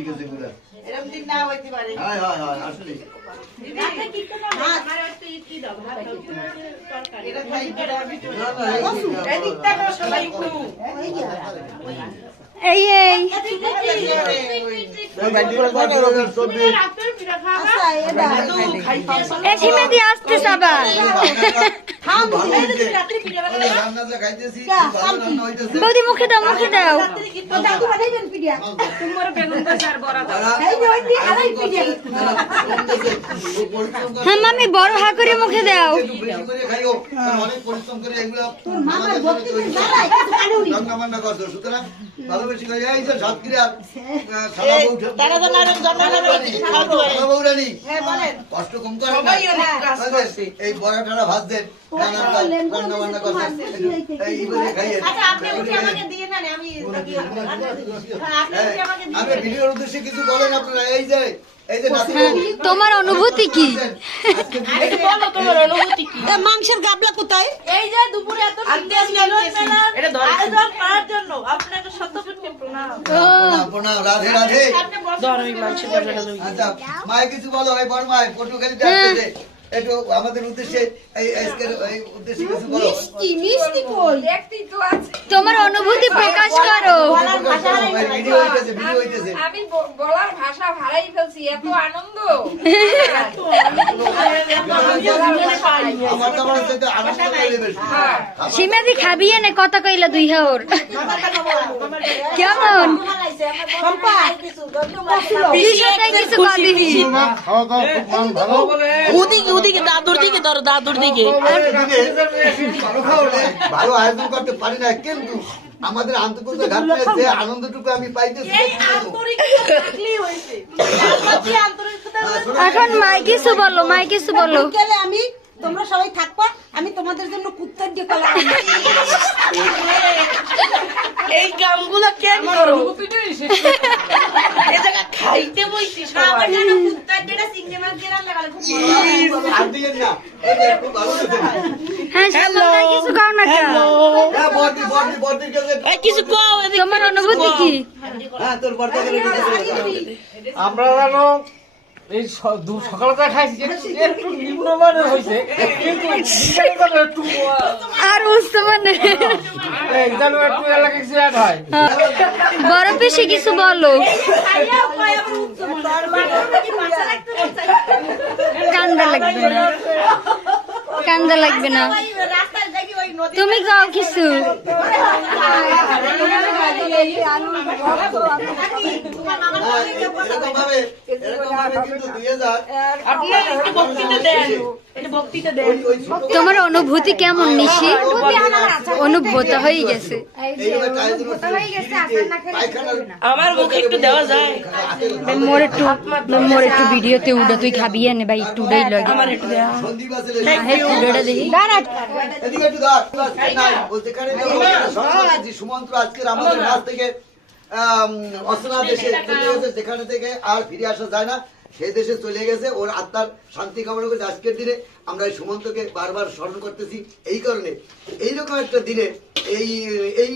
হয়ে গেছে পুরা এরকম দিন না হইতে পারে হয় হয় হয় আসলে এই এই এই এই ব্যান্ডিগুলো কত রকমের সবজি? এ সীমাদি আসতেছে আবার বৌদি মুখে দাও মুখে দাও। হ্যাঁ মামি বড় হা করে মুখে দাও। হ্যাঁ কষ্ট কম করে। এই বড়া টড়া ভাত দেন নানান কাজ, রান্না বান্না করছেন এই বলে খাইয়ে আপনি উঠে আমাকে দিয়ে নেন আমি আপনি উঠে আমাকে দিয়ে আমি ভিডিওর উদ্দেশ্যে কিছু বলেন আপনারা। এই যে এই যে নাতি তোমার অনুভূতি কি? আজকে বলো তোমার অনুভূতি কি? মাংসের গাবলা কোথায়? এই যে দুপুরে এত জন্য আপনাকে রাধে রাধে। আচ্ছা মায় কিছু বলো এই বড় মায় পটুখালিতে আসছে একটু আমাদের উদ্দেশ্যে এই আজকের এই উদ্দেশ্যে কিছু বলো। মিষ্টি মিষ্টি কই? তোমার অনুভূতি প্রকাশ করো। ভিডিও হইতেছে ভিডিও হইতেছে। আমি বলার ভাষা হারাই ফেলছি এত আনন্দ। বেশি সীমাদি খাবি এনে কথা কইলা দুই হাওর। কেমন? ওদিকে ওদিকে দাদুর দিকে ধরো দাদুর দিকে। ভালো আয়োজন করতে পারি না কিন্তু আমাদের আন্তর্জাতিক ঘাটলে যে আনন্দটুকু আমি পাইতেছি এখন মাই কিছু বলো মাই কিছু বলো আমি তোমরা সবাই থাকবা। আমি তোমাদের জন্য কুত্তার দিয়ে কলা এই কামগুলো কেন করো? খাইতে বইছি হ্যাঁ কিছু হ্যাঁ তোমার অনুভূতি কি? হ্যাঁ আমরা এই সকালটা খাইছি একটু- নিম্নমানের হয়েছে কিন্তু একটু আর বুঝতে মানে এই একটু এলাকা কিছু হয়। বড় পেশে কিছু বলো। কান্দা লাগবে না। কান্দা লাগবে না। তুমি গাও কিছু। এরকম ভাবে এরকম ভাবে কিন্তু দুই হাজার একটু বক্তৃতা দেন। একটু বক্তৃতা দেন। ওই ছোট তোমার অনুভূতি কেমন নিশি? অনুভূত হয়ে গেছে। এইভাবে আয়োজন হচ্ছে পায়খানার আমার মুখে একটু দেওয়া যায়। মোর একটু মোর একটু ভিডিওতে উড়ে তুই খাবি এনে ভাই একটু উড়াই লাগে। আমার একটু আছে হ্যাঁ উড়েটা দেখি। এদিকে একটু দাঁড়। যেখানে সরকারি সুমন্ত্র আজকের আমাদের কাছ থেকে অচেনা দেশে চলে গেছে সেখানে থেকে আর ফিরে আসা যায় না। সেই দেশে চলে গেছে ওর আত্মার শান্তি কামনা করেছে। আজকের দিনে আমরা এই সুমন্তকে বারবার স্মরণ করতেছি এই কারণে। এইরকম একটা দিনে এই এই